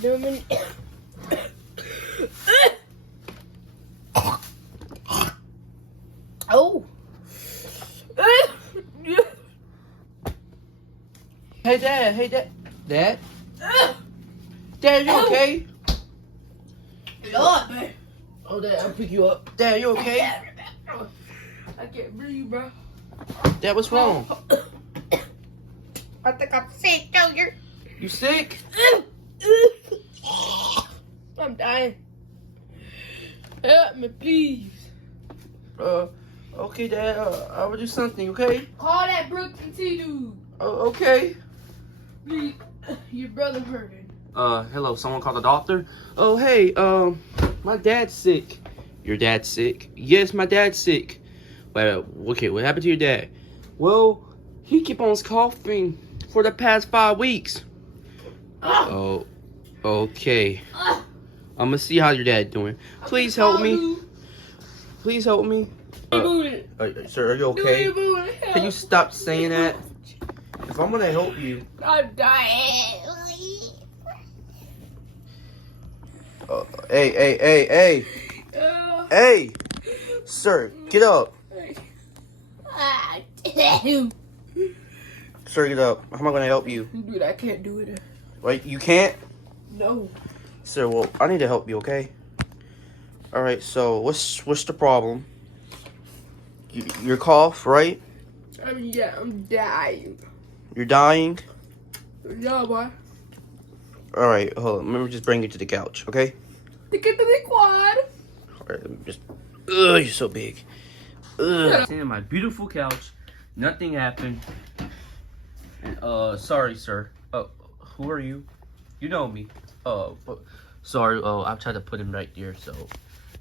doing it. Oh. Hey, Dad. Hey, Dad. Dad? Dad, you okay? Lord, man. Oh, Dad, I'll pick you up. Dad, you okay? I can't breathe, bro. Dad, what's wrong? I think I'm sick, Junior. You sick? I'm dying. Help me, please. Okay, Dad. I will do something, okay? Call that Brooks and T dude. Oh, okay. Please. Your brother hurting. Hello, someone called the doctor? Oh, hey, my dad's sick. Your dad's sick? Yes, my dad's sick. Wait, okay, what happened to your dad? Well, he keep on coughing for the past 5 weeks. Oh, okay. I'm gonna see how your dad doing. Please help me. Please help me. Sir, are you okay? Can you stop saying that? If I'm gonna help you. I'm dying. Hey. Hey, sir, get up. Sir, get up. How am I gonna help you? Dude, I can't do it. Right, you can't? No. Sir, well, I need to help you, okay? Alright, so what's the problem? Your cough, right? I mean, yeah, I'm dying. You're dying? Yeah, boy. Alright, hold on. Let me just bring you to the couch, okay? To get to the quad. Alright, let me just... Ugh, you're so big. Ugh. Sitting on my beautiful couch. Nothing happened. And, sorry, sir. Who are you? You know me. But, sorry. I tried to put him right there, so...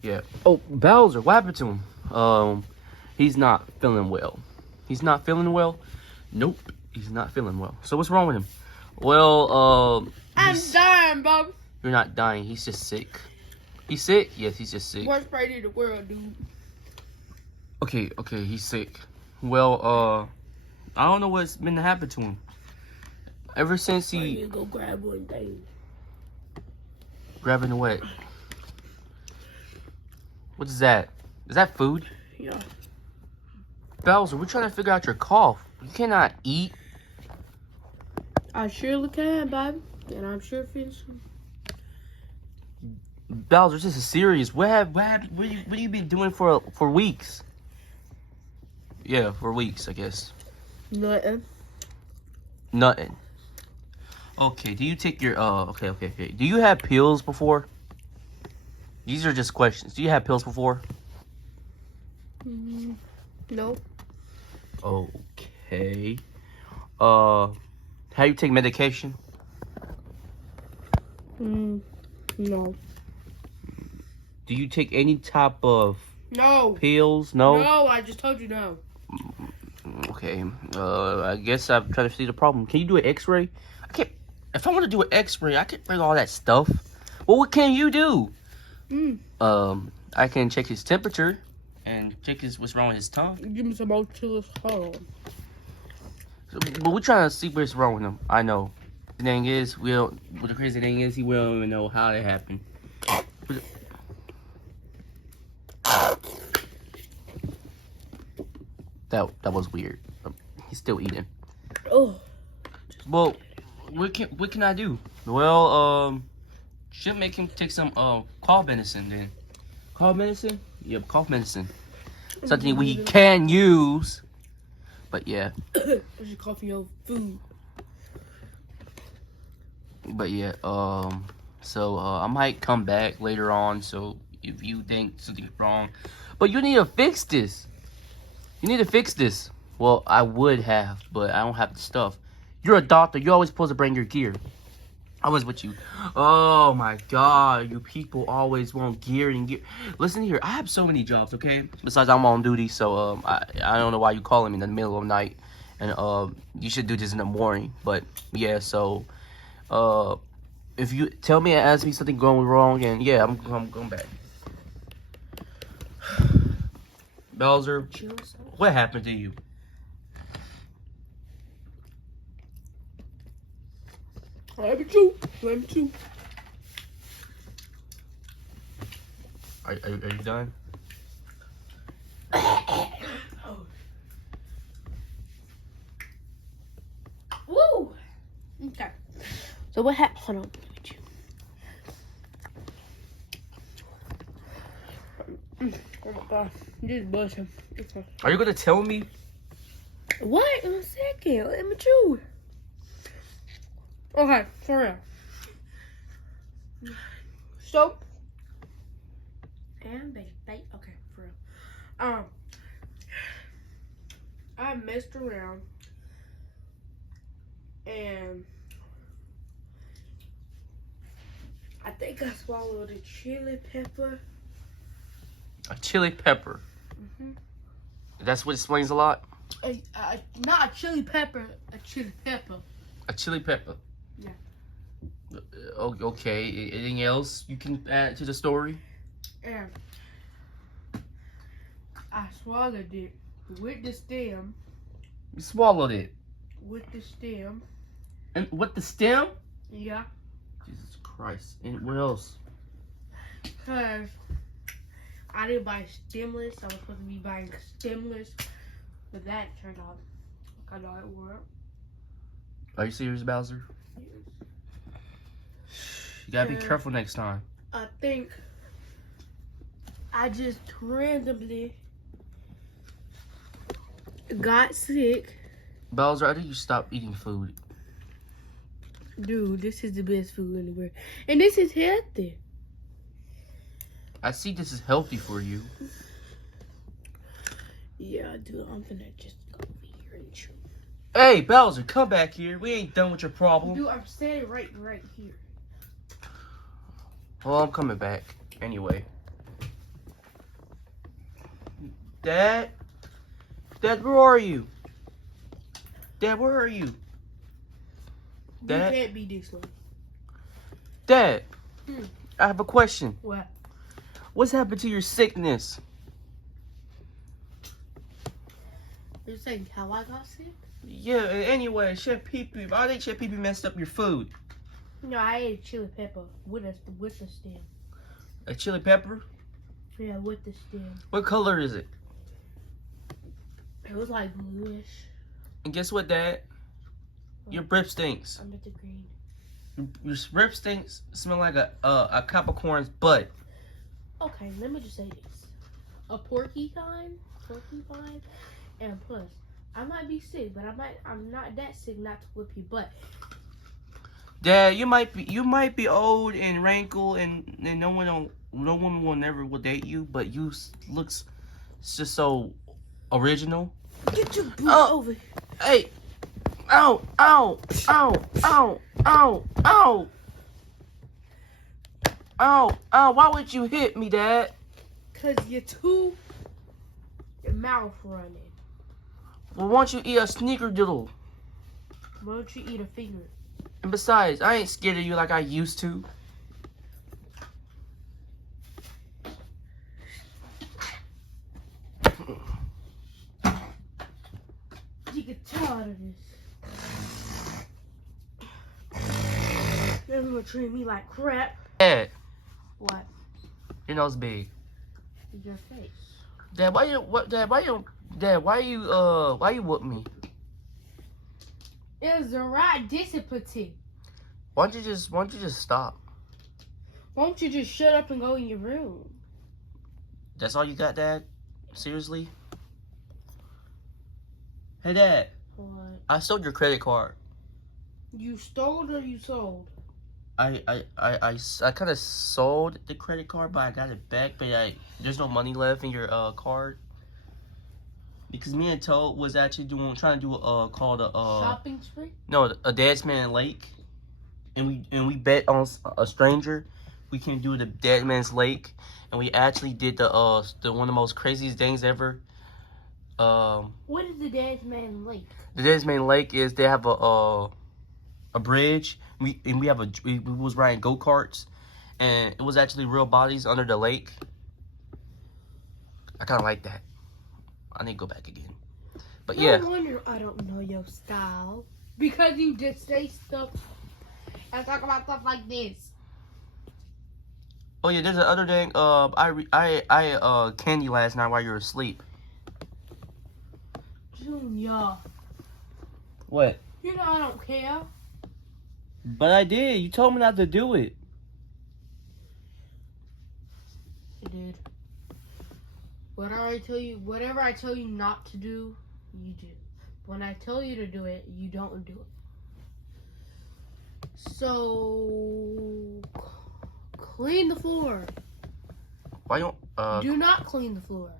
Yeah. Oh, Bowser, what happened to him? He's not feeling well. He's not feeling well? Nope. He's not feeling well. So what's wrong with him? Well, I'm dying, Bob. You're not dying. He's just sick. He's sick? Yes, he's just sick. Worst party in the world, dude. Okay, he's sick. Well, I don't know what's been to happen to him. Ever since I need to go grab one thing. Grabbing what? What is that? Is that food? Yeah. Bowser, we're trying to figure out your cough. You cannot eat. I surely can, Bob. And I'm sure finishing. Bowser, this is serious. What have you been doing for weeks? Yeah, for weeks, I guess. Nothing. Okay, do you take your okay. Do you have pills before? These are just questions. Do you have pills before? No. Okay. How you take medication? No. Do you take any type of No. pills? No? No, I just told you no. Okay. I guess I'm trying to see the problem. Can you do an x-ray? I can't. If I want to do an x-ray, I can't bring all that stuff. Well, what can you do? I can check his temperature and check what's wrong with his tongue. Give me some more chillers. Hold on. But we're trying to see what's wrong with him. I know. The thing is, the crazy thing is, he will even know how it happened. That was weird. He's still eating. Oh. Well, what can I do? Well, should make him take some cough medicine then. Cough medicine? Yep, cough medicine. Something we can use. But yeah. I should cough your food. But yeah, so I might come back later on, so if you think something's wrong. But you need to fix this. You need to fix this. Well, I would have, but I don't have the stuff. You're a doctor. You're always supposed to bring your gear. I was with you. Oh my God, you people always want gear and gear. Listen here, I have so many jobs, okay? Besides, I'm on duty, so I don't know why you calling me in the middle of the night, and you should do this in the morning. But yeah, so if you tell me and ask me something going wrong, and yeah, I'm going back. Bowser, what happened to you? Blame you. Are you done? Woo! Okay. So what happened? Hold on. Oh my god. This buzzing. Okay. Are you gonna tell me? What? In a second. Let me chew. Okay, for real. So. And bait. Okay, for real. I messed around. And I think I swallowed a chili pepper. A chili pepper. That's what explains a lot. Not a chili pepper, a chili pepper. A chili pepper. Yeah. Okay. Anything else you can add to the story? And I swallowed it with the stem. You swallowed it. With the stem. And with the stem? Yeah. Jesus Christ. And what else? Because I didn't buy stemless. I was supposed to be buying stemless. But that turned out like I know it worked. Are you serious, Bowser? You gotta be careful next time. I think I just randomly got sick. Bowser, I think you stop eating food. Dude, this is the best food in the world. And this is healthy. I see this is healthy for you. Yeah, dude, I'm gonna just go over here and chew. Hey, Bowser, come back here. We ain't done with your problem. Dude, I'm standing right here. Well, I'm coming back. Anyway. Dad? Dad, where are you? Dad, where are you? Dad? You can't be this way. Dad, I have a question. What? What's happened to your sickness? You're saying how I got sick? Yeah, anyway, Chef Pee-Pee, I think Chef Pee-Pee messed up your food. No, I ate chili pepper with the stem. A chili pepper? Yeah, with the stem. What color is it? It was like bluish. And guess what, Dad? Your breath stinks. Under the green. Your breath stinks, smell like a Capricorn's butt. Okay, let me just say this. A porcupine, and plus, I might be sick, but I'm not that sick not to whip your butt. Dad, you might be old and wrinkled, and no woman will never will date you, but you looks just so original. Get your butt over here. Hey, ow, ow, ow, ow, ow, ow, ow, ow! Why would you hit me, Dad? Cause your mouth running. Well, why don't you eat a sneakerdoodle? Why don't you eat a finger? And besides, I ain't scared of you like I used to. You get tired of this. You're gonna treat me like crap. Dad, What? your nose big. Your face. Dad, why you whoop me? It was the right discipline. Why don't you just stop? Why don't you just shut up and go in your room? That's all you got, Dad? Seriously? Hey, Dad. What? I stole your credit card. You stole or you sold? I kind of sold the credit card, but I got it back. But there's no money left in your card because me and Toad was actually trying to do called a Shopping spree? No, a Dead Man Lake, and we bet on a stranger. We can do the Dead Man's Lake, and we actually did the one of the most craziest things ever. What is the Dead Man Lake? The Dead Man Lake is they have a bridge. We was riding go-karts, and it was actually real bodies under the lake. I kind of like that. I need to go back again. But yeah. No wonder I don't know your style. Because you just say stuff and talk about stuff like this. Oh yeah, there's the other thing. I candy last night while you were asleep. Junior. What? You know I don't care. But I did. You told me not to do it. I did. Whatever I tell you not to do, you do. When I tell you to do it, you don't do it. So clean the floor. Why don't Do not clean the floor.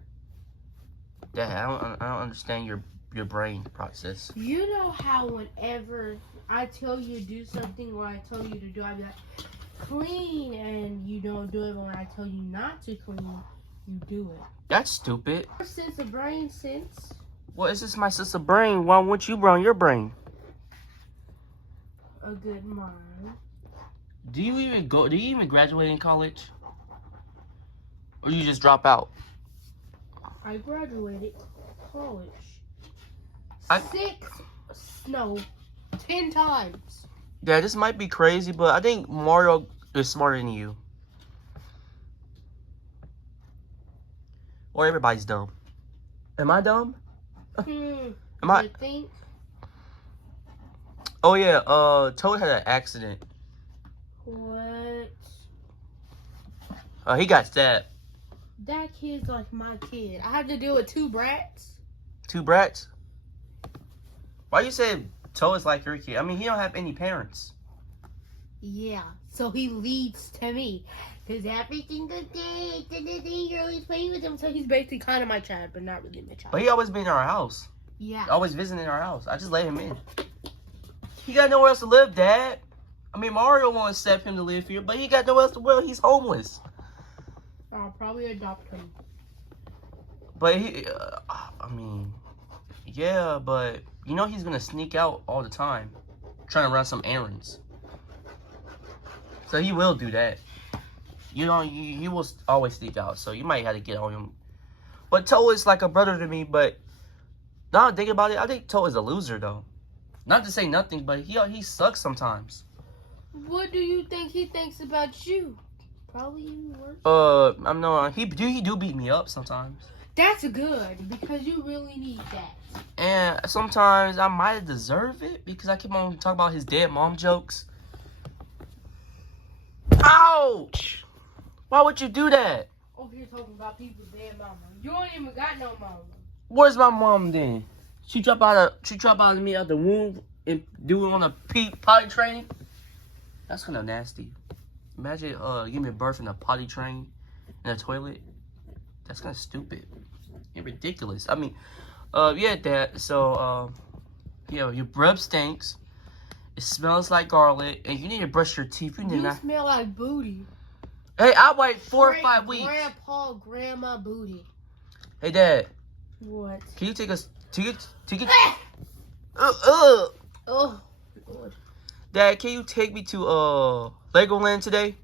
Dad, I don't understand your brain process. You know how whenever I tell you to do something or I tell you to do, I be like, clean, and you don't do it. But when I tell you not to clean, you do it. That's stupid. Your sense of brain sense. Well, it's just my sister brain. Why wouldn't you run your brain? A good mind. Do you even graduate in college? Or you just drop out? I graduated college. 10 times. Yeah, this might be crazy, but I think Mario is smarter than you. Or everybody's dumb. Am I dumb? Am I? You think? Oh yeah, Toad had an accident. What? He got stabbed. That kid's like my kid. I have to deal with 2 brats. 2 brats? Why you say Toad is like your kid? I mean, he don't have any parents. Yeah, so he leads to me. Because every single day, you're always playing with him. So he's basically kind of my child, but not really my child. But he always been in our house. Yeah. Always visiting our house. I just let him in. He got nowhere else to live, Dad. I mean, Mario won't accept him to live here, but he got nowhere else to live. He's homeless. I'll probably adopt him. But I mean, yeah, but you know he's gonna sneak out all the time, trying to run some errands. So he will do that. You know, he will always sneak out. So you might have to get on him. But Toad is like a brother to me. But now I think about it, I think Toad is a loser though. Not to say nothing, but he sucks sometimes. What do you think he thinks about you? Probably even worse. I'm no. He do beat me up sometimes. That's good because you really need that. And sometimes I might deserve it because I keep on talking about his dead mom jokes. Ouch! Why would you do that? Oh, you're talking about people's dead mama. You don't even got no mama. Where's my mom then? She drop out of me out the womb and do it on a potty train? That's kind of nasty. Imagine giving birth in a potty train in a toilet. That's kind of stupid and ridiculous. I mean, yeah, Dad. So, yeah, your breath stinks. It smells like garlic, and you need to brush your teeth. You smell like booty. Hey, I wait 4 or 5 weeks. Grandma booty. Hey, Dad. What? Can you take us? Take it. Oh, Lord. Dad, can you take me to Legoland today?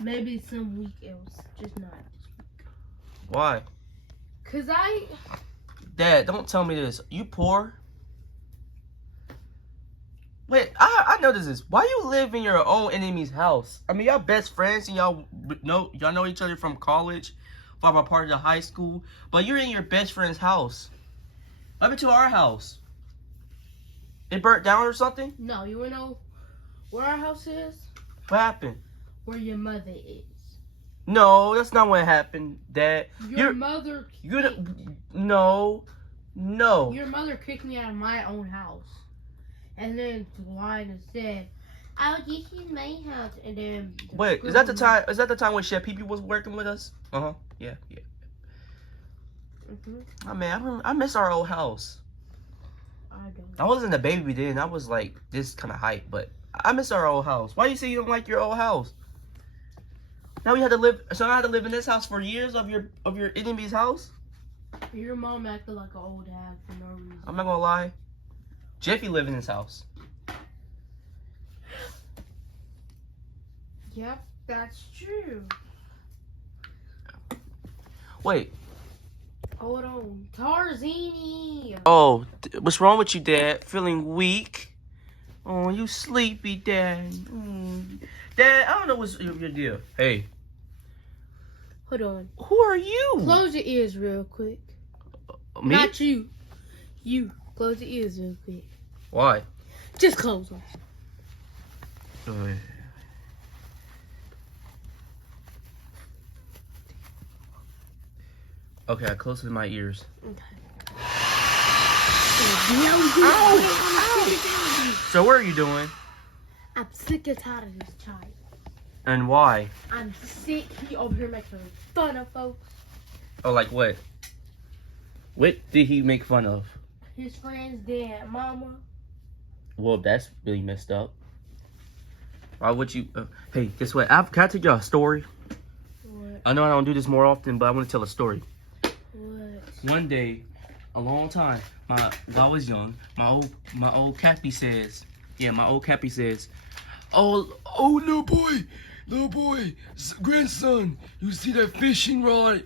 Maybe some week else, just not this week. Why? Dad, don't tell me this. You poor? Wait, I noticed this. Why you live in your own enemy's house? I mean, y'all best friends and y'all know each other from college, from a part of the high school, but you're in your best friend's house. What happened to our house? It burnt down or something? No, you wanna know where our house is? What happened? Where your mother is. No, that's not what happened, Dad. Your mother. No. Your mother kicked me out of my own house, and then lied and said, "I'll get you my house." And then wait, is that the time? Is that the time when Chef Pee Pee was working with us? Yeah. Oh man, I miss our old house. I don't. I wasn't a baby then. I was like this kind of height, but I miss our old house. Why you say you don't like your old house? Now we had to live. So I had to live in this house for years of your enemy's house. Your mom acted like an old dad for no reason. I'm not gonna lie. Jeffy lived in this house. Yep, that's true. Wait. Hold on. Tarzini. Oh, what's wrong with you, Dad? Feeling weak? Oh, you sleepy, Dad. Dad, I don't know what's your deal. Hey. Hold on. Who are you? Close your ears real quick. Me? Not you. You. Close your ears real quick. Why? Just close them. Okay, I closed my ears. Okay. So what are you doing? I'm sick and tired of this child. And why? I'm sick. He over here making fun of folks. Oh, like what? What did he make fun of? His friend's dad, mama. Well, that's really messed up. Why would you? Hey, guess what? Can I tell you a story? What? I know I don't do this more often, but I want to tell a story. What? One day, a long time, while I was young, my old Cappy says, oh little boy, grandson, you see that fishing rod,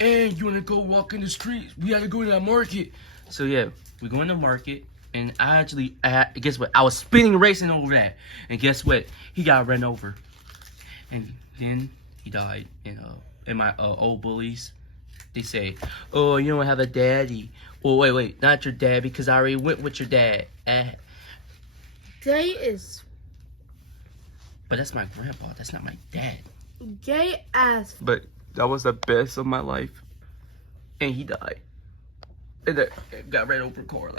and you wanna go walk in the street? We had to go to that market. So yeah, we go in the market, and guess what? I was spinning racing over that, and guess what? He got run over, and then he died. And my old bullies, they say, oh, you don't have a daddy. Well, wait, not your dad, because I already went with your dad. Gay is But that's my grandpa. That's not my dad. gay as. But that was the best of my life, and he died. And that got ran over a car,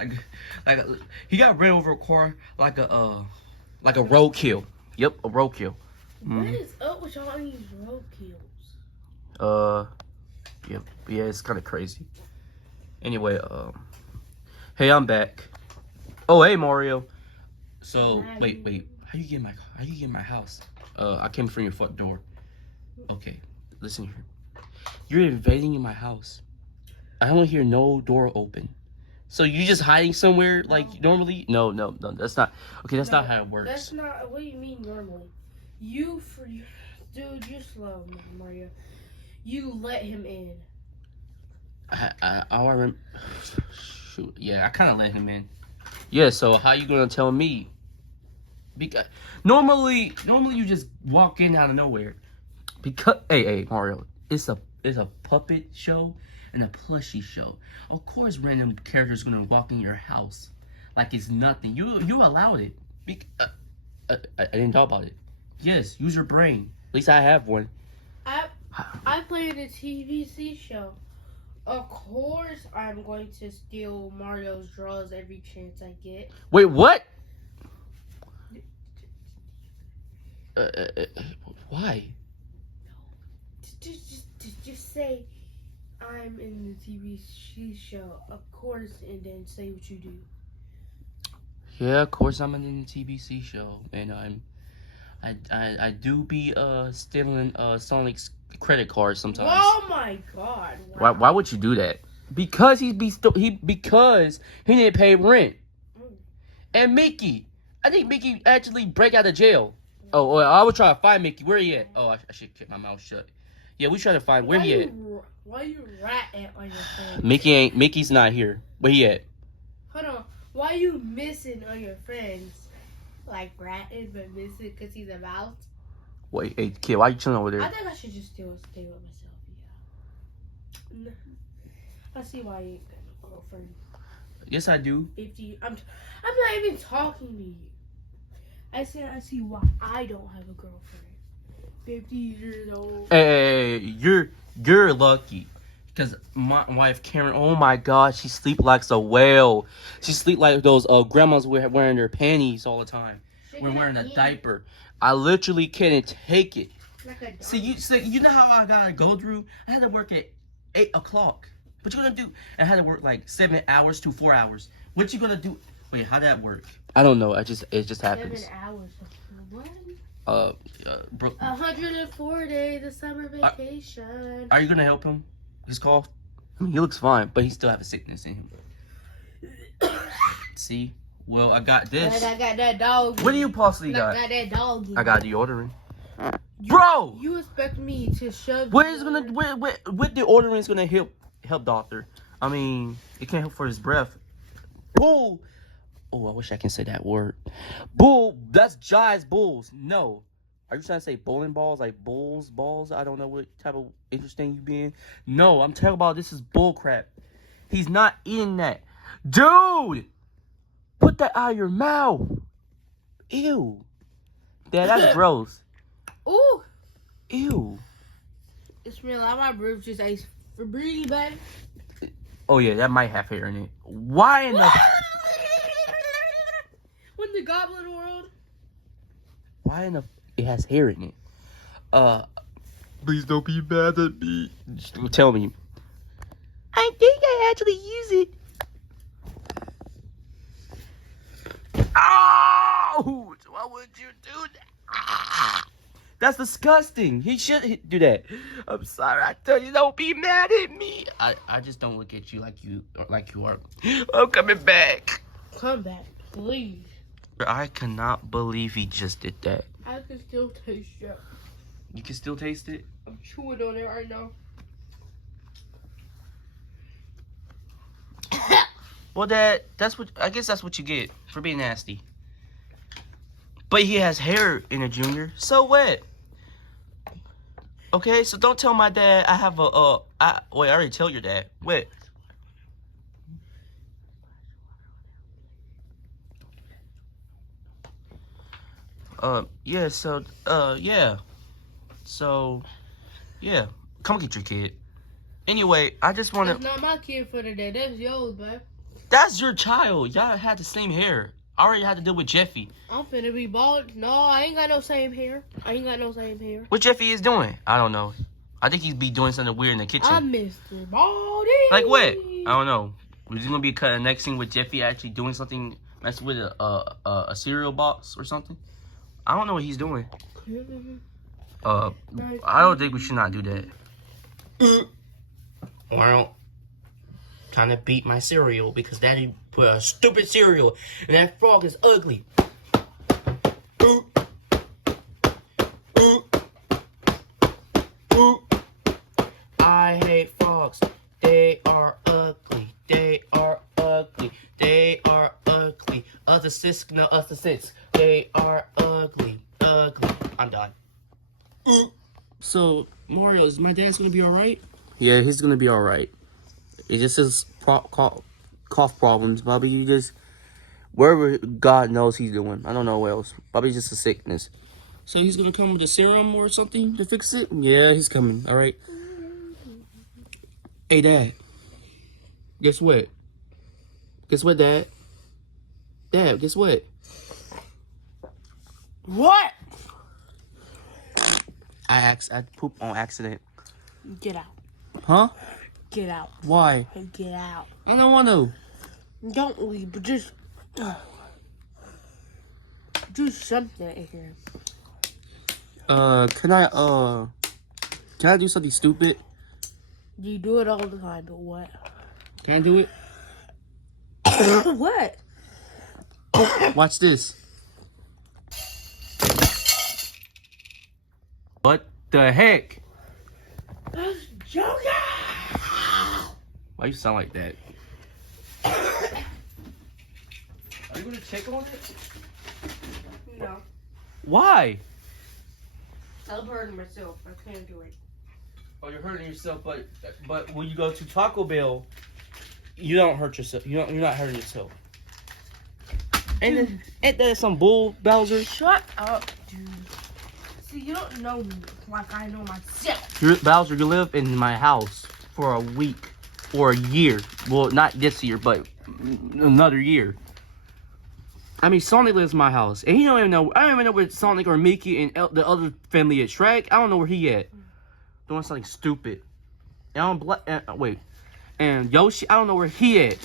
he got ran over a car like a roadkill. Yep, a roadkill. What is up with all these roadkills? Yeah, it's kind of crazy. Anyway, hey, I'm back. Oh, hey, Mario. So wait, how you get in my house? I came from your front door. Okay, listen here. You're invading in my house. I don't hear no door open. So you just hiding somewhere like normally? No, that's not. Okay, that's not how it works. That's not. What do you mean normally? Dude, you're slow, Mario. You let him in. I remember. Shoot, yeah, I kind of let him in. Yeah, so how you gonna tell me? Because normally you just walk in out of nowhere. Because hey, Mario, it's a puppet show and a plushie show. Of course, random characters gonna walk in your house like it's nothing. You allowed it. I didn't talk about it. Yes, use your brain. At least I have one. I played a TBC show. Of course, I'm going to steal Mario's drawers every chance I get. Wait, what? Why? Just say I'm in the TBC show, of course, and then say what you do. Yeah, of course I'm in the TBC show, and I do be stealing Sonic's credit cards sometimes. Oh my God! Wow. Why would you do that? Because because he didn't pay rent. And Mickey, I think Mickey actually break out of jail. Oh, I would try to find Mickey. Where he at? Oh, I should keep my mouth shut. Yeah, we try to find where he at. Why you ratting on your friends? Mickey's not here. Where he at? Hold on. Why you missing on your friends? Like ratting but missing because he's a mouse? Wait, hey kid, why you chilling over there? I think I should just stay with myself. Yeah. I see why you ain't got no girlfriend. Yes, I do. 50. I'm not even talking to you. I said I see why I don't have a girlfriend. 50 years old. Hey, you're lucky. Because my wife Karen, oh my God, she sleep like a whale. She sleep like those grandmas wearing their panties all the time. We're wearing a diaper. I literally couldn't take it. Like See, you know how I gotta go through? I had to work at 8 o'clock. What you gonna do? I had to work like 7 hours to 4 hours. What you gonna do? Wait, how that work? I don't know. It just happens. 7 hours. What? 104 days of summer vacation. Are you gonna help him? His cough? I mean, he looks fine, but he still have a sickness in him. See? Well, I got this. I got that dog. What do you possibly got? I got that dog. I got deodorant. Bro! You expect me to shove What the ordering is gonna help help doctor. I mean, it can't help for his breath. Bull. Oh, I wish I can say that word. Bull. That's Jai's bulls. No. Are you trying to say bowling balls? Like bulls, balls? I don't know what type of interesting you being. No, I'm talking about this is bull crap. He's not eating that. Dude! Put that out of your mouth. Ew. Dad, that's gross. Ooh. Ew. It's real. My ribs just ate for breathing, baby. Oh, yeah, that might have hair in it. Why in the... When the goblin world. Why in the... It has hair in it. Please don't be mad at me. Just tell me. I think I actually use it. Oh! Why would you do that? That's disgusting. He should do that. I'm sorry. I tell you, don't be mad at me. I just don't look at you like you are. I'm coming back. Come back, please. I cannot believe he just did that. I can still taste it. You can still taste it? I'm chewing on it right now. Well, that's what I guess that's what you get for being nasty. But he has hair in it, Junior. So what? Okay, so don't tell my dad I have wait, I already tell your dad. Wait. Yeah, so, yeah. So, yeah. Come get your kid. Anyway, I just want to... That's not my kid for today. That's yours, babe. That's your child. Y'all had the same hair. I already had to deal with Jeffy. I'm finna be bald. No, I ain't got no same hair. What Jeffy is doing? I don't know. I think he'd be doing something weird in the kitchen. I'm Mr. Baldy. Like what? I don't know. Is it gonna be a next scene with Jeffy actually doing something, messing with a cereal box or something? I don't know what he's doing. I don't think we should not do that. Well, trying to beat my cereal because Daddy put a stupid cereal and that frog is ugly. I hate frogs. They are ugly. They are ugly. They are ugly. Other sis, no other sis. They are ugly. Ugly. I'm done. So, Mario, is my dad's gonna be alright? Yeah, he's gonna be alright. It just is cough problems, Bobby. You just wherever God knows he's doing. I don't know what else. Probably just a sickness. So he's gonna come with a serum or something to fix it? Yeah, he's coming. All right. Hey, Dad. Guess what? Guess what, Dad? Dad, guess what? What? I pooped on accident. Get out. Huh? Get out. Why? Get out. I don't want to. Don't leave, but just do something in here. Can I do something stupid? You do it all the time, but what? Can I do it? What? Watch this. What the heck? That's joking. Why you sound like that? Are you gonna check on it? No. Why? I'm hurting myself. I can't do it. Oh, you're hurting yourself, but when you go to Taco Bell, you don't hurt yourself. You're not hurting yourself. Ain't that some bull, Bowser? Shut up, dude. See, you don't know me like I know myself. Bowser, you live in my house for a week or a year. Well, not this year, but another year. I mean, Sonic lives in my house, and he don't even know. I don't even know where Sonic or Mickey and the other family is. Shrek, I don't know where he at. Doing something stupid. And Yoshi, I don't know where he at.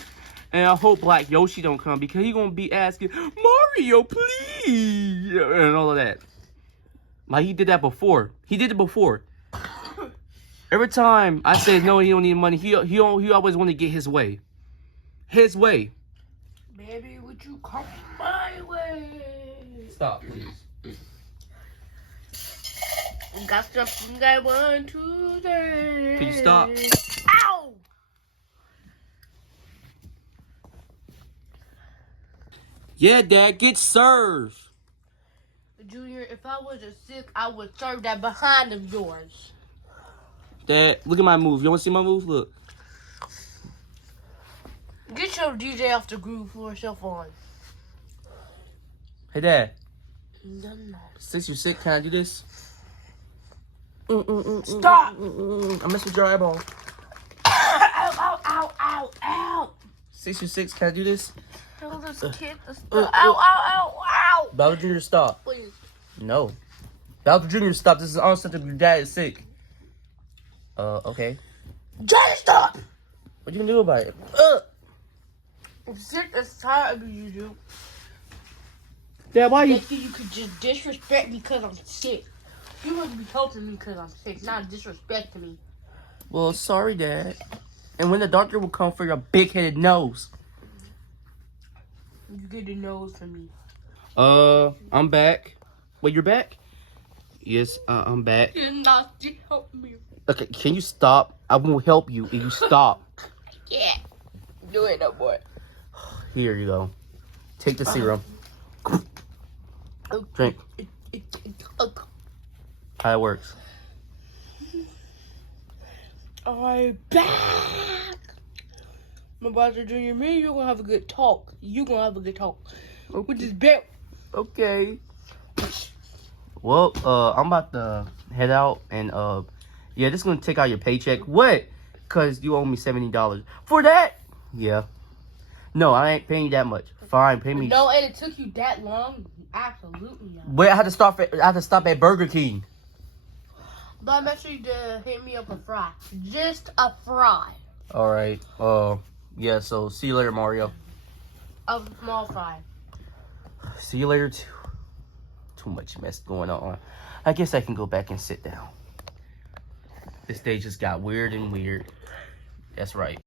And I hope Black Yoshi don't come because he gonna be asking Mario, please, and all of that. Like he did that before. He did it before. Every time I said no, he don't need money. He always want to get his way. His way. Baby, would you come my way? Stop, please. Got something I want to say. Can you stop? Ow! Yeah, Dad, get served. Junior, if I wasn't sick, I would serve that behind of yours. Dad, look at my move. You want to see my move? Look. Get your DJ off the groove for yourself on. Hey, Dad. No, no. Since you're sick, can I do this? Stop! I messed with your eyeball. Ow, ow, ow, ow, ow. 626, can I do this? Tell this kid to stop. Ow, ow, ow, ow. Bowser Jr., stop. Please. No. Bowser Jr., stop. This is unacceptable. Your dad is sick. Okay. Just stop! What you gonna do about it? I'm sick and tired of you, dude. Dad, why you... You could just disrespect me because I'm sick. You must be helping me because I'm sick, not disrespecting me. Well, sorry, Dad. And when the doctor will come for your big-headed nose. You get the nose from me. I'm back. Wait, you're back? Yes, I'm back. You're not to help me. Okay, can you stop? I will help you if you stop. Yeah. Do it no more. Here you go. Take the serum. Drink. How it works. I'm back. My brother Junior, me and you're gonna have a good talk. You gonna have a good talk. Okay. With this belt. Okay. Well, I'm about to head out and yeah, this is gonna take out your paycheck. What? Cause you owe me $70. For that? Yeah. No, I ain't paying you that much. Fine, pay me. No, and it took you that long? Absolutely not. Wait, I had to stop at Burger King. But make sure you hit me up a fry. Just a fry. Alright. Yeah, so see you later, Mario. A small fry. See you later too. Too much mess going on. I guess I can go back and sit down. This day just got weird and weird. That's right.